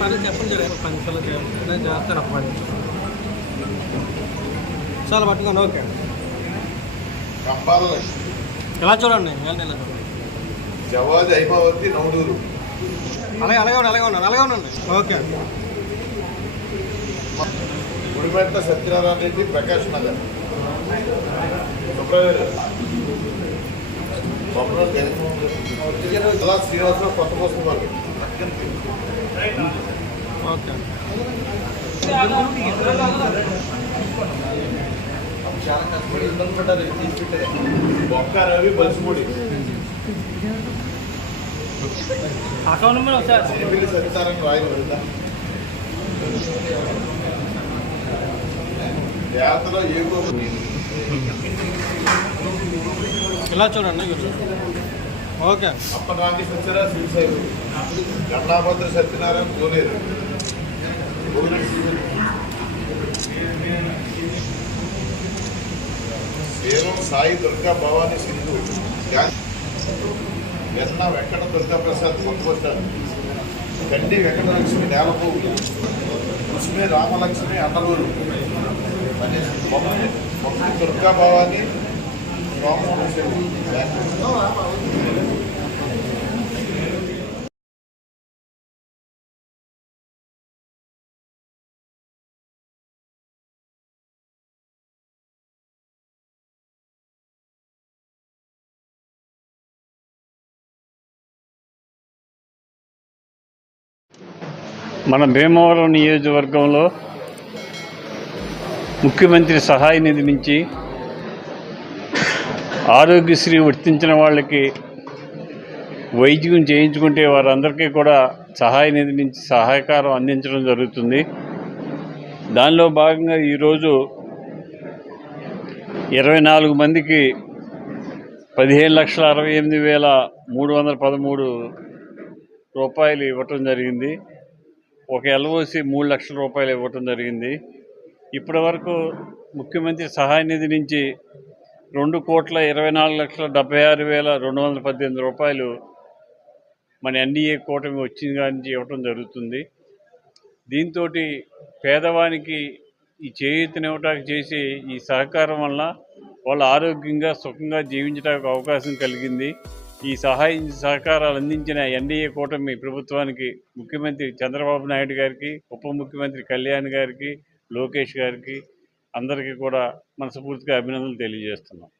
పని చెప్పండి నిమిషాలు చేయాలి నేను చేస్తాను ఒక చాలా పట్టుకోండి ఓకే. ఇలా చూడండి ఇలా జవాది హైమావతి నవడూరు అలాగే అలాగే ఉండండి అలాగే ఉండండి అలాగే ఉండండి. ఓకే. గుడిమెట్ల సత్యనారాయణ రెడ్డి ప్రకాష్ నగర్. జిల్లా శ్రీనివాసరావు కొత్త కోసం వాళ్ళు ఓకే చాలా కష్టపడి ఇబ్బంది పడ్డారు తీసుకుంటే బొక్క రవి బలిసిపూడి అకౌంట్ నెంబర్ ఒకసారి ఎనిమిది సత్యనారాయణ రాయలు ఏ ఇలా చూడండి గురు ఓకే. అప్పటి సత్యనారాయణ శ్రీశైలు. గండాభద్ర సత్యనారాయణ కోనేరు. గోవింద సాయి దుర్గా భవానీ సింధు. వెన్న వెంకట దుర్గా ప్రసాద్ కొట్టుకొచ్చారు గండి వెంకటలక్ష్మి నేలపూడి కుస్మి రామలక్ష్మి అండలూరు బొమ్మని దుర్గా భవానీ మన భీమవరం నియోజకవర్గంలో ముఖ్యమంత్రి సహాయ నిధి నుంచి ఆరోగ్యశ్రీ వర్తించిన వాళ్ళకి వైద్యం చేయించుకుంటే వారందరికీ కూడా సహాయ నిధి నుంచి సహాయకారం అందించడం జరుగుతుంది. దానిలో భాగంగా ఈరోజు ఇరవై నాలుగు మందికి పదిహేను లక్షల అరవై ఎనిమిది వేల మూడు వందల పదమూడు రూపాయలు ఇవ్వటం జరిగింది. ఒక ఎల్ఓసి మూడు లక్షల రూపాయలు ఇవ్వటం జరిగింది. ఇప్పటి వరకు ముఖ్యమంత్రి సహాయ నిధి నుంచి రెండు కోట్ల ఇరవై నాలుగు లక్షల డెబ్బై ఆరు వేల రెండు వందల పద్దెనిమిది రూపాయలు మన ఎన్డీఏ కూటమి వచ్చిన కానీ ఇవ్వటం జరుగుతుంది. దీంతో పేదవానికి ఈ చేయూతనివ్వటానికి చేసే ఈ సహకారం వల్ల వాళ్ళు ఆరోగ్యంగా సుఖంగా జీవించడానికి అవకాశం కలిగింది. ఈ సహాయం సహకారాలు అందించిన ఎన్డీఏ కూటమి ప్రభుత్వానికి ముఖ్యమంత్రి చంద్రబాబు నాయుడు గారికి ఉప ముఖ్యమంత్రి కళ్యాణ్ గారికి లోకేష్ గారికి అందరికీ కూడా మనస్ఫూర్తిగా అభినందనలు తెలియజేస్తున్నాం.